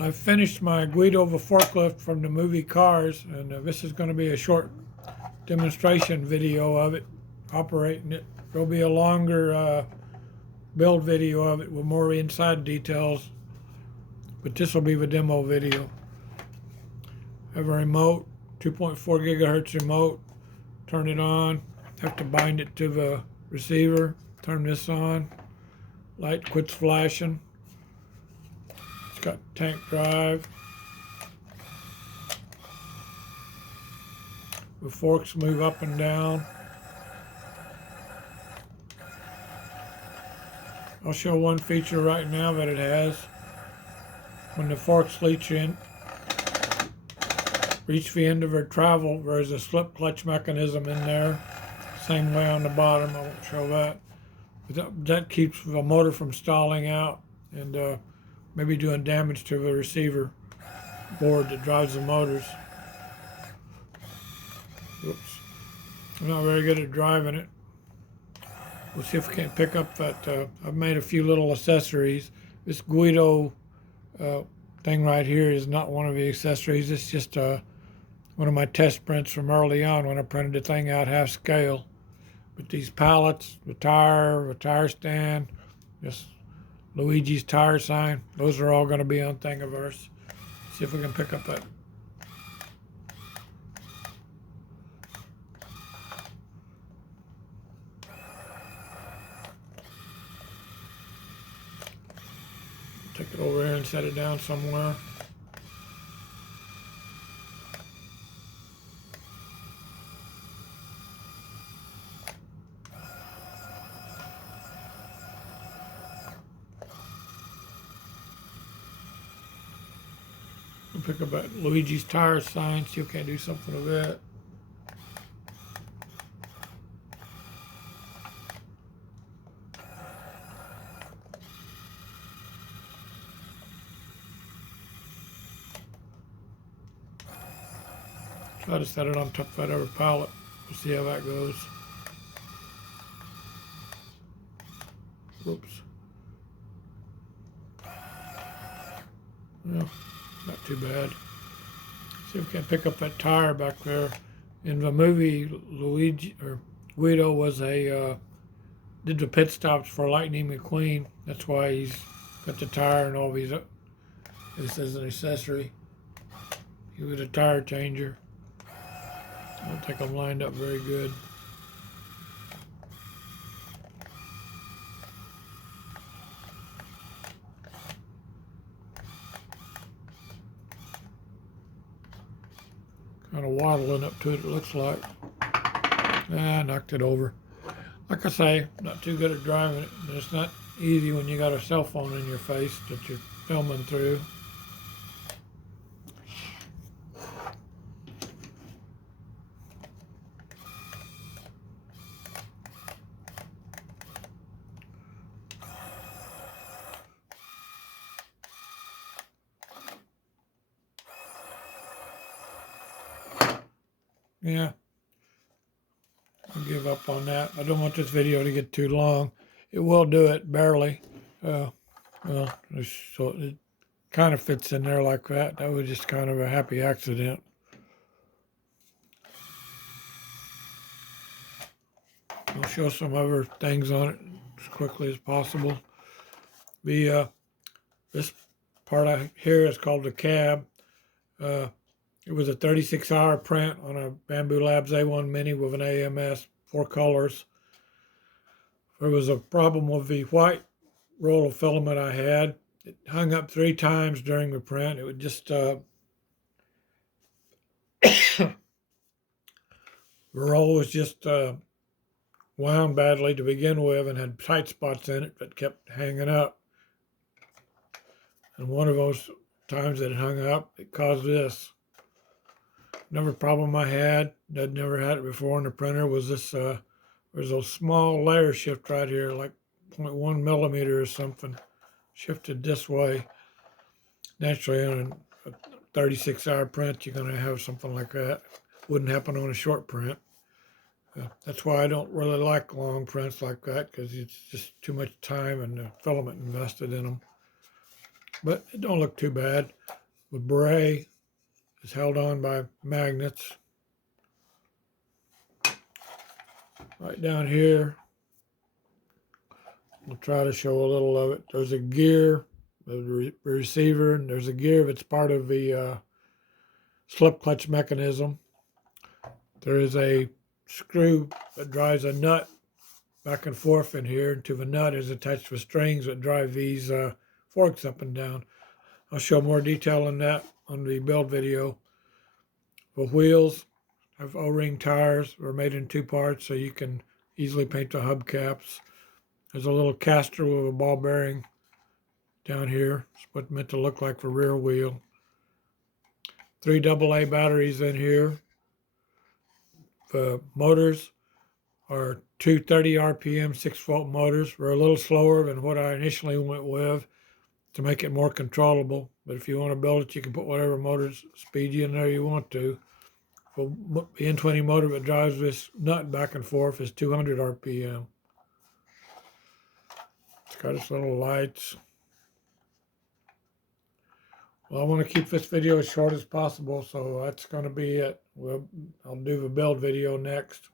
I finished my Guido Forklift from the movie Cars, and this is going to be a short demonstration video of it, operating it. There'll be a longer build video of it with more inside details, but this will be the demo video. I have a remote, 2.4 gigahertz remote. Turn it on. Have to bind it to the receiver. Turn this on. Light quits flashing. It's got tank drive. The forks move up and down. I'll show one feature right now that it has. When the forks reach the end of their travel, there's a slip clutch mechanism in there. Same way on the bottom, I won't show that. But that keeps the motor from stalling out and maybe doing damage to the receiver board that drives the motors. Oops. I'm not very good at driving it. We'll see if we can pick up that. I've made a few little accessories. This Guido thing right here is not one of the accessories. It's just one of my test prints from early on when I printed the thing out half scale. But these pallets, the tire stand, this Luigi's tire sign, those are all going to be on Thingiverse. See if we can pick up that. Take it over here and set it down somewhere. We'll pick up that Luigi's tire sign, see if we can do something with that. Try to set it on top of that other pallet. We'll see how that goes. Whoops. Well, not too bad. See if we can pick up that tire back there. In the movie, Guido was did the pit stops for Lightning McQueen. That's why he's got the tire and all these. This is an accessory. He was a tire changer. I don't think I'm lined up very good. Kind of waddling up to it, it looks like. I knocked it over. Like I say, not too good at driving it. But it's not easy when you got a cell phone in your face that you're filming through. Yeah, I'll give up on that. I don't want this video to get too long. It will do it, barely. Well, so it kind of fits in there like that. That was just kind of a happy accident. I'll show some other things on it as quickly as possible. This part here is called the cab. It was a 36-hour print on a Bamboo Labs A1 Mini with an AMS, 4 colors. There was a problem with the white roll of filament I had. It hung up 3 times during the print. It would just, the roll was just wound badly to begin with and had tight spots in it that kept hanging up. And one of those times that it hung up, it caused this. Another problem I had, I'd never had it before in the printer, was this, there's a small layer shift right here, like 0.1 millimeter or something, shifted this way. Naturally, on a 36-hour print, you're going to have something like that. Wouldn't happen on a short print. That's why I don't really like long prints like that, because it's just too much time and filament invested in them. But it don't look too bad. with bray. It's held on by magnets. Right down here, we'll try to show a little of it. There's a gear, the receiver, and there's a gear that's part of the slip clutch mechanism. There is a screw that drives a nut back and forth in here. To the nut is attached with strings that drive these forks up and down. I'll show more detail on that on the build video. The wheels have O-ring tires. They're made in two parts so you can easily paint the hubcaps. There's a little caster with a ball bearing down here. It's what meant to look like the rear wheel. 3 AA batteries in here. The motors are 230 RPM 6-volt motors. We're a little slower than what I initially went with to make it more controllable. But if you want to build it, you can put whatever motors speed you in there you want to. Well, the N20 motor that drives this nut back and forth is 200 RPM. It's got its little lights. Well, I want to keep this video as short as possible, so that's going to be it. I'll do the build video next.